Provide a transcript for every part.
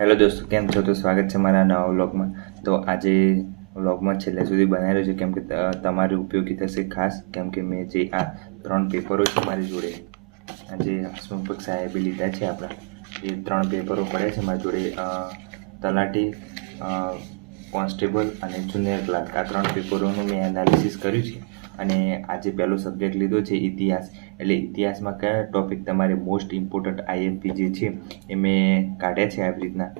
Hello દોસ્તો, કેમ છો? તો સ્વાગત છે મારા નવા વ્લોગમાં. તો આજે વ્લોગમાં છેલ્લે સુધી બનાવી રહ્યો છું કેમ કે તમારી ઉપયોગી થશે ખાસ, કેમ કે મેં જે આ 3 પેપરો છે મારી જોડે, આજે હસમુખ સાહેબે લીધા છે આપણા, એ 3 પેપરો પડ્યા છે મારી જોડે. તલાટી, કોન્સ્ટેબલ અને જુનિયર ક્લાર્ક, આ 3 પેપરોનું મેં એનાલિસિસ કર્યું છે. અને આજે પહેલો સબ્જેક્ટ લીધો છે ઇતિહાસ. એટલે ઇતિહાસમાં કયા ટૉપિક તમારે મોસ્ટ ઇમ્પોર્ટન્ટ આઈએમપી જે છે એ મેં કાઢ્યા છે આવી રીતના.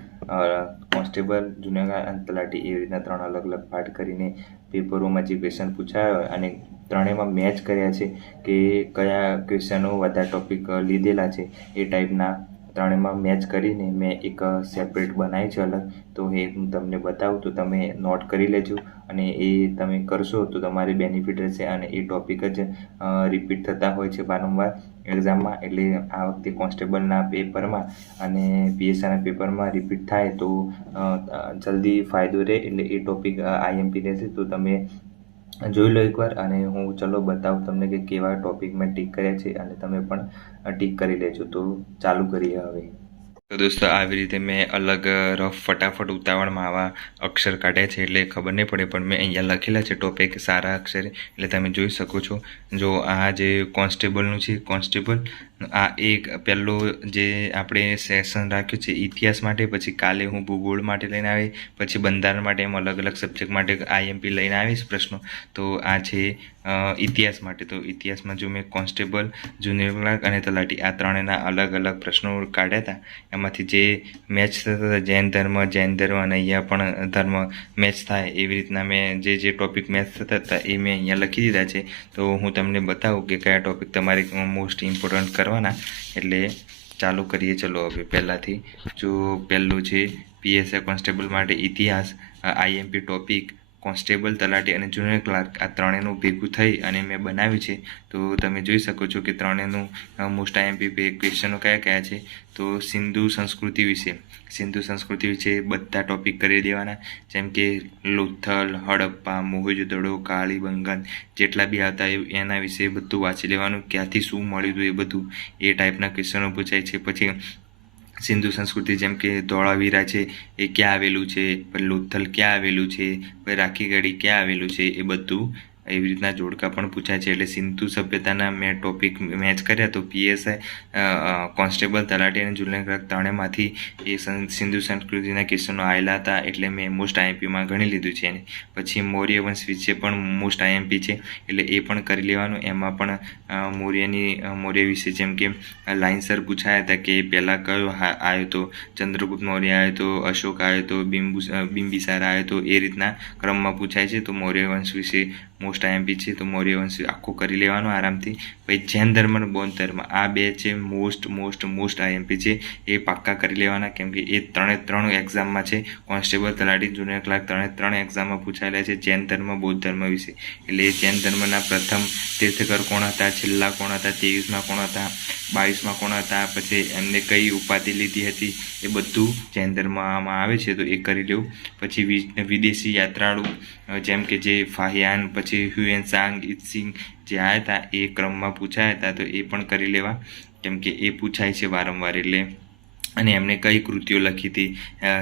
કોન્સ્ટેબલ, જુનિયર અને તલાટી, એવી રીતના 3 અલગ અલગ પાર્ટ કરીને પેપરોમાં જે ક્વેશ્ચન પૂછાયા હોય અને ત્રણેયમાં મેચ કર્યા છે કે કયા ક્વેશ્ચનો વધારે ટૉપિક લીધેલા છે, એ ટાઈપના ત્રણેયમાં મેચ કરીને મેં એક સેપરેટ બનાવી છે અલગ. તો એ હું તમને બતાવું, તો તમે નોટ કરી લેજો અને એ તમે કરશો તો તમારે બેનિફિટ રહેશે. અને એ ટૉપિક જ રિપીટ થતા હોય છે વારંવાર એક્ઝામમાં, એટલે આ વખતે કોન્સ્ટેબલના પેપરમાં અને પીએસઆઈના પેપરમાં રિપીટ થાય તો જલ્દી ફાયદો રહે. એટલે એ ટૉપિક આઈએમપી રહેશે, તો તમે જોઈ લો એકવાર. અને હું ચલો બતાવું તમને કે કેવા ટૉપિક મેં ટીક કર્યા છે અને તમે પણ ટીક કરી લેજો. તો ચાલુ કરીએ હવે. તો દોસ્તો, આવી રીતે મેં અલગ રફ ફટાફટ ઉતાવળમાં આવા અક્ષર કાઢ્યા છે, એટલે ખબર નહીં પડે, પણ મેં અહીંયા લખેલા છે ટોપિક સારા અક્ષરે, એટલે તમે જોઈ શકો છો. જો આ જે કોન્સ્ટેબલનું છે, કોન્સ્ટેબલ આ એક પહેલું જે આપણે સેશન રાખ્યું છે ઇતિહાસ માટે, પછી કાલે હું ભૂગોળ માટે લઈને આવી, પછી બંધારણ માટે, એમ અલગ અલગ સબ્જેક્ટ માટે આઈએમપી લઈને આવીશ પ્રશ્નો. તો આ છે ઇતિહાસ માટે. તો ઇતિહાસમાં જો મેં કોન્સ્ટેબલ, જુનિયર ક્લાર્ક અને તલાટી આ ત્રણેયના અલગ અલગ પ્રશ્નો કાઢ્યા હતા. એમાંથી જે મેચ થતા હતા, જૈન ધર્મ અને અહીંયા પણ ધર્મ મેચ થાય, એવી રીતના મેં જે ટૉપિક મેચ થતા હતા એ મેં અહીંયા લખી દીધા છે. તો હું તમને બતાવું કે કયા ટૉપિક તમારે મોસ્ટ ઇમ્પોર્ટન્ટ કરવાના. એટલે ચાલુ કરીએ ચલો હવે પહેલાંથી. જો પહેલું છે પીએસઆઈ કોન્સ્ટેબલ માટે ઇતિહાસ, આઈએમપી ટૉપિક કોન્સ્ટેબલ, તલાટી અને જુનિયર ક્લાર્ક, આ ત્રણેયનું ભેગું થઈ અને મેં બનાવ્યું છે. તો તમે જોઈ શકો છો કે ત્રણેયનું મોસ્ટ આઈએમપી ક્વેશ્ચનો કયા કયા છે. તો સિંધુ સંસ્કૃતિ વિશે, સિંધુ સંસ્કૃતિ વિશે બધા ટૉપિક કરી દેવાના, જેમ કે લોથલ, હડપ્પા, મોહેંજો-દડો, કાળીબંગન, જેટલા બી આવતા એના વિશે બધું વાંચી લેવાનું, ક્યાંથી શું મળ્યું હતું એ બધું, એ ટાઈપના ક્વેશ્ચનો પૂછાય છે. પછી સિંધુ સંસ્કૃતિ, જેમ કે ધોળાવીરા છે એ ક્યાં આવેલું છે, પછી લોથલ ક્યાં આવેલું છે, પછી રાખીગઢી ક્યાં આવેલું છે, એ બધું એવી રીતના જોડકા પણ પૂછાય છે. એટલે સિંધુ સભ્યતાના મેં ટૉપિક મેચ કર્યા, તો પીએસઆઈ, કોન્સ્ટેબલ, તલાટી અને જુનિયર ક્લાર્ક ત્રણેયમાંથી એ સિંધુ સંસ્કૃતિના ક્વેશ્ચનો આવેલા હતા, એટલે મેં મોસ્ટ આઈએમપીમાં ગણી લીધું છે એને. પછી મૌર્ય વંશ વિશે પણ મોસ્ટ આઈએમપી છે, એટલે એ પણ કરી લેવાનું. એમાં પણ મૌર્ય વિશે જેમ કે લાઇનસર પૂછાયા હતા કે પહેલાં કયો આવ્યો તો, ચંદ્રગુપ્ત મૌર્ય આવ્યો તો, અશોક આવ્યો તો, બિંબિસાર આવ્યો તો, એ રીતના ક્રમમાં પૂછાય છે. તો મૌર્ય વંશ વિશે મોસ્ટ આઈએમપી છે, તો મૌર્ય વંશ આખું કરી લેવાનું આરામથી. પછી જૈન ધર્મ અને બૌદ્ધ ધર્મ, આ બે છે મોસ્ટ આઈએમપી છે, એ પાક્કા કરી લેવાના, કેમ કે એ ત્રણ એક્ઝામમાં છે. કોન્સ્ટેબલ, તલાટી, જુનિયર ક્લાર્ક ત્રણ એક્ઝામમાં પૂછાયેલા છે જૈન ધર્મ, બૌદ્ધ ધર્મ વિશે. એટલે જૈન ધર્મના પ્રથમ તીર્થકર કોણ હતા, છેલ્લા કોણ હતા, 23માં કોણ હતા, 22માં કોણ હતા, પછી એમને કઈ ઉપાધિ લીધી હતી, એ બધું જૈન ધર્મમાં આવે છે, તો એ કરી લેવું. પછી વિદેશી યાત્રાળુ, જેમ કે જે ફાહિયાન, પછી હ્યુએન સાંગ, ઇત્સિંગ જે આવ્યા હતા એ ક્રમમાં પૂછાયા હતા, તો એ પણ કરી લેવા, કેમ કે એ પૂછાય છે વારંવાર. એટલે અને એમને કઈ કૃતિઓ લખી હતી,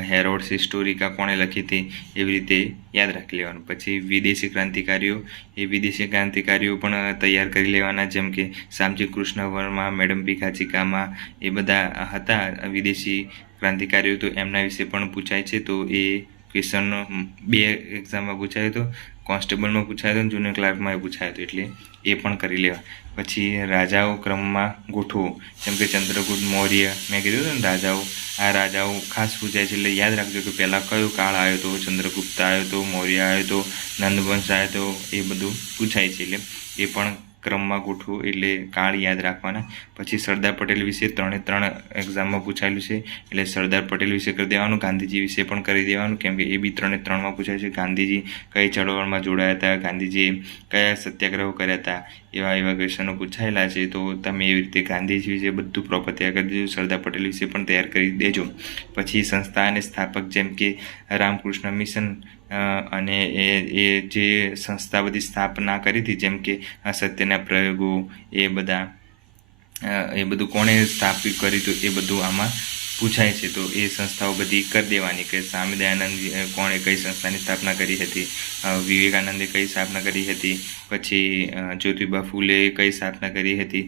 હેરોડ્સ હિસ્ટોરિકા કોણે લખી હતી, એવી રીતે યાદ રાખી લેવાનું. પછી વિદેશી ક્રાંતિકારીઓ, એ વિદેશી ક્રાંતિકારીઓ પણ તૈયાર કરી લેવાના, જેમ કે શામજી કૃષ્ણ વર્મા, મેડમ ભીખાજી કામા, એ બધા હતા વિદેશી ક્રાંતિકારીઓ, તો એમના વિશે પણ પૂછાય છે. તો એ ક્વેશ્ચન 2 એક્ઝામમાં પૂછાયો હતો, કોન્સ્ટેબલમાં પૂછાયો હતો, જુનિયર ક્લાર્કમાં પૂછાયો હતો, એટલે એ પણ કરી લેવા. પછી રાજાઓ ક્રમમાં ગોઠવો, જેમ કે ચંદ્રગુપ્ત મૌર્ય, મેં કીધું હતું ને રાજાઓ, આ રાજાઓ ખાસ પૂછાય છે, એટલે યાદ રાખજો કે પહેલાં કયો કાળ આવ્યો હતો, ચંદ્રગુપ્ત આવ્યો હતો, મૌર્ય આવ્યો હતો, નંદવંશ આવ્યો હતો, એ બધું પૂછાય છે. એટલે એ પણ ક્રમમાં ગોઠવું, એટલે કાળ યાદ રાખવાના. પછી સરદાર પટેલ વિશે 3 એક્ઝામમાં પૂછાયેલું છે, એટલે સરદાર પટેલ વિશે કરી દેવાનું. ગાંધીજી વિશે પણ કરી દેવાનું, કેમ કે એ બી 3માં પૂછાય છે. ગાંધીજી કઈ ચળવળમાં જોડાયા હતા, ગાંધીજીએ કયા સત્યાગ્રહો કર્યા હતા, એવા ક્વેશ્ચનો પૂછાયેલા છે. તો તમે એવી રીતે ગાંધીજી વિશે બધું પ્રોપર તૈયાર કરી દેજો. સરદાર પટેલ વિશે પણ તૈયાર કરી દેજો. પછી સંસ્થા અને સ્થાપક, જેમ કે રામકૃષ્ણ મિશન, અને એ જે સંસ્થા બધી સ્થાપના કરી હતી, જેમ કે સત્યના પ્રયોગો, એ બધું કોણે સ્થાપિત કર્યું હતું, એ બધું આમાં પૂછાય છે તો એ સંસ્થાઓ બધી કરી દેવાની કે સ્વામી દયાનંદ કોણે કઈ સંસ્થાની સ્થાપના કરી હતી, વિવેકાનંદે કઈ સ્થાપના કરી હતી, પછી જ્યોતિબા ફૂલે કઈ સ્થાપના કરી હતી,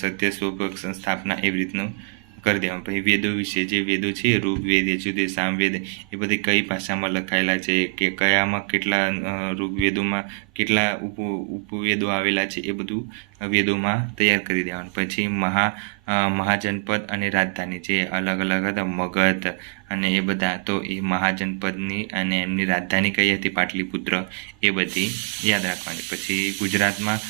સત્યશોધક સ્થાપના, એવી રીતનું કરી દેવાનું. પછી વેદો વિશે, જે વેદો છે ઋગ્વેદ, યજુર્વેદ, સામવેદ, એ બધી કઈ ભાષામાં લખાયેલા છે, કે કયામાં કેટલા ઋગ્વેદોમાં કેટલા ઉપવેદો આવેલા છે, એ બધું વેદોમાં તૈયાર કરી દેવાનું. પછી મહાજનપદ અને રાજધાની જે અલગ અલગ હતા, મગધ અને એ બધા, તો એ મહાજનપદની અને એમની રાજધાની કઈ હતી, પાટલીપુત્ર, એ બધી યાદ રાખવાની. પછી ગુજરાતમાં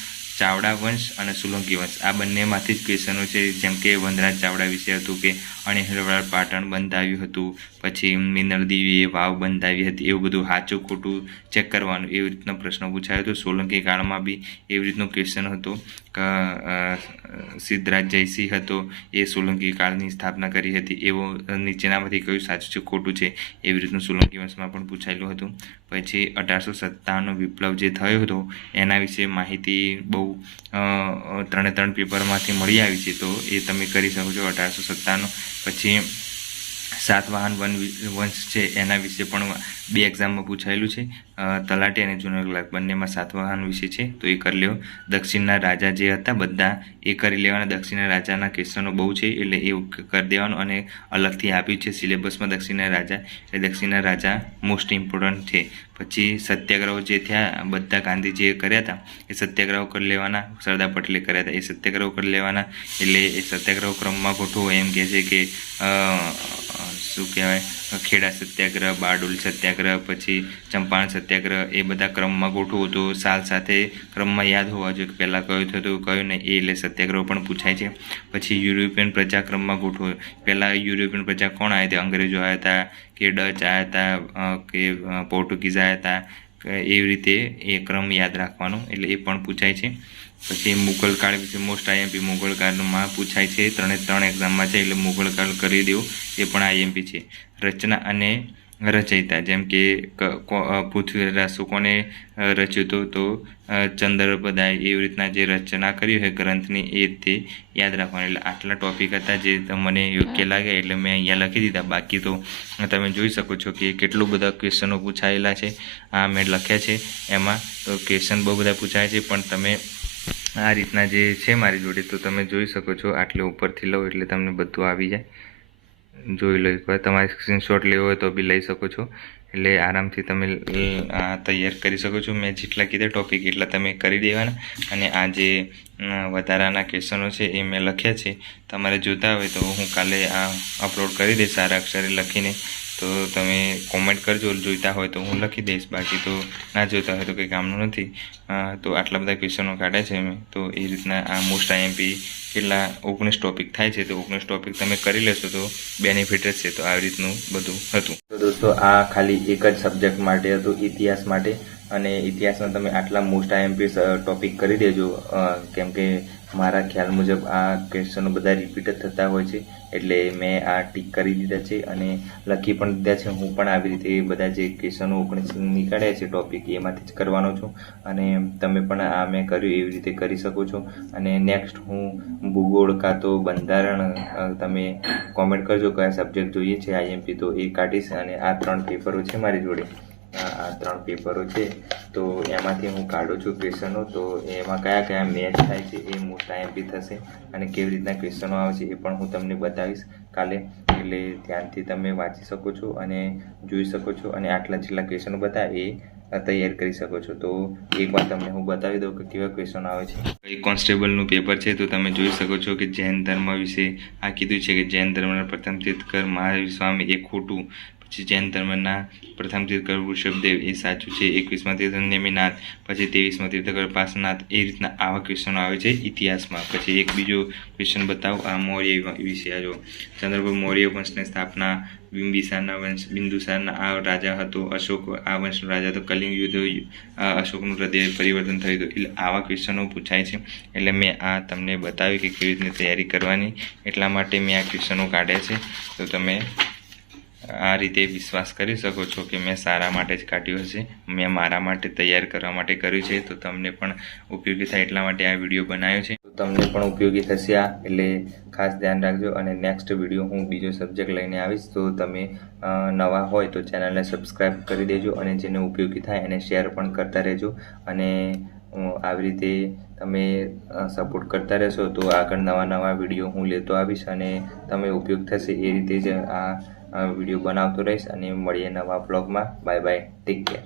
ચાવડા વંશ અને સોલંકી વંશ, આ બંનેમાંથી જ ક્વેશ્ચનો છે. જેમ કે વનરાજ ચાવડા વિશે હતું કે અણહિલવાડ પાટણ બંધાવ્યું હતું, પછી મિનળ દેવીએ વાવ બંધાવી હતી, એવું બધું સાચું ખોટું ચેક કરવાનું, એવી રીતનો પ્રશ્ન પૂછાયો હતો. સોલંકી કાળમાં બી એવી રીતનો ક્વેશ્ચન હતો કે સિદ્ધરાજ જયસિંહ હતો, એ સોલંકી કાળની સ્થાપના કરી હતી, એવો નીચેનામાંથી કયું સાચું છે ખોટું છે, એવી રીતનું સોલંકી વંશમાં પણ પૂછાયેલું હતું. પછી 1857 વિપ્લવ જે થયો હતો એના વિશે માહિતી બહુ 3 પેપરમાંથી મળી આવી છે, તો એ તમે કરી શકો છો. 1857 પછી સાતવાહન વંશ છે એના વિશે પણ 2 એક્ઝામમાં પૂછાયેલું છે. તલાટી અને જૂનો ક્લાર્ક બંનેમાં સાતવાહન વિશે છે, તો એ કરી લેવો. દક્ષિણના રાજા જે હતા બધા એ કરી લેવાના. દક્ષિણના રાજાના ક્વેશ્ચનો બહુ છે એટલે એ કરી દેવાનું, અને અલગથી આપ્યું છે સિલેબસમાં દક્ષિણના રાજા, એટલે દક્ષિણના રાજા મોસ્ટ ઇમ્પોર્ટન્ટ છે. પછી સત્યાગ્રહો જે થયા બધા ગાંધીજીએ કર્યા હતા, એ સત્યાગ્રહો કરી લેવાના. સરદાર પટેલે કર્યા હતા, એ સત્યાગ્રહો કરી લેવાના. એટલે એ સત્યાગ્રહો ક્રમમાં ગોઠવો, એમ કહે છે કે શું કહેવાય, ખેડા સત્યાગ્રહ, બારડોલી સત્યાગ્રહ, પછી ચંપારણ સત્યાગ્રહ, એ બધા ક્રમમાં ગોઠવો તો સાલ સાથે ક્રમમાં યાદ હોવા જોઈએ કે પહેલાં કયું થતું કયું નહીં, એ એટલે સત્યાગ્રહ પણ પૂછાય છે. પછી યુરોપિયન પ્રજા ક્રમમાં ગોઠવો, પહેલાં યુરોપિયન પ્રજા કોણ આવ્યા હતા, અંગ્રેજો આવ્યા હતા કે ડચ આવ્યા હતા કે પોર્ટુગીઝ આવ્યા હતા, એવી રીતે એ ક્રમ યાદ રાખવાનો, એટલે એ પણ પૂછાય છે. પછી મુગલ કાળ વિશે મોસ્ટ આઈએમપી મુગલ કાળમાં પૂછાય છે, 3 એક્ઝામમાં છે, એટલે મુગલ કાળ કરી દેવું, એ પણ આઈએમપી છે. રચના અને રચયિતા, જેમ કે પૃથ્વી રાસો કોને રચ્યું હતું, તો ચંદ્રપદાય, એવી રીતના જે રચના કરી હોય ગ્રંથની, એ રીતે યાદ રાખવાનું. એટલે આટલા ટોપિક હતા જે મને યોગ્ય લાગ્યા એટલે મેં અહીંયા લખી દીધા. બાકી તો તમે જોઈ શકો છો કે કેટલું બધા ક્વેશ્ચનો પૂછાયેલા છે, આ મેં લખ્યા છે એમાં. તો ક્વેશ્ચન બહુ બધા પૂછાય છે, પણ તમે આ રીતના જે છે મારી જોડે, તો તમે જોઈ શકો છો. આટલે ઉપરથી લો એટલે તમને બધું આવી જાય, જોઈ લો એકવાર. તમારે સ્ક્રીનશોટ લેવો હોય તો બી લઈ શકો છો, એટલે આરામથી તમે આ તૈયાર કરી શકો છો. મેં જેટલા કીધા ટોપિક એટલા તમે કરી દેવાના, અને આ જે વધારાના ક્વેશ્ચનો છે એ મેં લખ્યા છે. તમારે જોતા હોય તો હું કાલે આ અપલોડ કરી દઈશ સારા અક્ષરે લખીને, તો તમે કોમેન્ટ કરજો, જોઈતા હોય તો હું લખી દઈશ, બાકી તો ના જોતા હોય તો કંઈ કામનું નથી. તો આટલા બધા ક્વેશ્ચનો કાઢ્યા છે મેં, તો એ રીતના આ મોસ્ટ આઈએમપી કેટલા 19 ટોપિક થાય છે, તો 19 ટોપિક તમે કરી લેશો તો બેનિફિટ જ છે. તો આવી રીતનું બધું હતું. તો દોસ્તો આ ખાલી એક જ સબ્જેક્ટ માટે હતું, ઇતિહાસ માટે, અને ઇતિહાસમાં તમે આટલા મોસ્ટ આઈએમપી ટોપિક કરી દેજો, કેમ કે મારા ખ્યાલ મુજબ આ ક્વેશ્ચનો બધા રિપીટ જ થતા હોય છે, એટલે મેં આ ટીક કરી દીધા છે અને લખી પણ દીધા છે. હું પણ આવી રીતે બધા જે ક્વેશ્ચનો 19 નીકળ્યા છે ટોપિક, એમાંથી જ કરવાનો છું, અને તમે પણ આ મેં કર્યું એવી રીતે કરી શકો છો. અને નેક્સ્ટ હું ભૂગોળ કાં તો બંધારણ, તમે કોમેન્ટ કરજો કયા સબ્જેક્ટ જોઈએ છે આઈએમપી, તો એ કાઢીશ. અને આ 3 પેપરો છે મારી જોડે, આ 3 પેપરો છે, તો એમાંથી હું કાઢું છું ક્વેશ્ચનો. તો એમાં કયા કયા મેચ થાય છે એ મોસ્ટ આઈએમપી થશે, અને કેવી રીતના ક્વેશ્ચનો આવે છે એ પણ હું તમને બતાવીશ કાલે, એટલે ધ્યાનથી તમે વાંચી શકો છો અને જોઈ શકો છો, અને આટલા જેટલા ક્વેશ્ચનો બતાવે એ તૈયાર કરી શકો છો. તો એકવાર તમને હું બતાવી દઉં કે કેવા ક્વેશ્ચન આવે છે. કઈ કોન્સ્ટેબલનું પેપર છે, તો તમે જોઈ શકો છો કે જૈન ધર્મ વિશે આ કીધું છે કે જૈન ધર્મના પ્રથમ તીર્થંકર મહાવીર સ્વામી, એ ખોટું. પછી જૈન ધર્મના પ્રથમ તીર્થંકર વૃષભદેવ, એ સાચું છે. 21મા તીર્થંકર નેમિનાથ, પછી 23મા તીર્થંકર પાર્શ્વનાથ, એ રીતના આવા ક્વેશ્ચનો આવે છે ઇતિહાસમાં. પછી એક બીજો ક્વેશ્ચન બતાવો, આ મૌર્ય વિશે. આ જો ચંદ્રગુપ્ત મૌર્ય વંશની સ્થાપના, બિંદુસારના આ રાજા હતો, અશોક આ વંશનો રાજા હતો, કલિંગ યુદ્ધ અશોકનું હૃદય પરિવર્તન થયું હતું. એટલે આવા ક્વેશ્ચનો પૂછાય છે, એટલે મેં આ તમને બતાવ્યું કે કેવી રીતે તૈયારી કરવાની, એટલા માટે મેં આ ક્વેશ્ચનો કાઢ્યા છે. તો તમે આ રીતે વિશ્વાસ કરી શકો છો કે મેં સારા માટે જ કાઢ્યું હશે, મેં મારા માટે તૈયાર કરવા માટે કર્યું છે. તો તમને પણ ઉપયોગી થાય એટલા માટે આ વિડીયો બનાવ્યો છે. તો તમને પણ ઉપયોગી થશે આ, એટલે ખાસ ધ્યાન રાખજો. અને નેક્સ્ટ વિડીયો હું બીજો સબ્જેક્ટ લઈને આવીશ, તો તમે નવા હોય તો ચેનલને સબસ્ક્રાઈબ કરી દેજો અને જેને ઉપયોગી થાય એને શેર પણ કરતા રહેજો. અને આવી રીતે તમે સપોર્ટ કરતા રહેશો તો આગળ નવા વિડીયો હું લેતો આવીશ અને તમે ઉપયોગ થશે એ રીતે જ આ વિડીયો બનાવતો રહીશ. અને મળીએ નવા બ્લોગમાં. Bye bye, take care.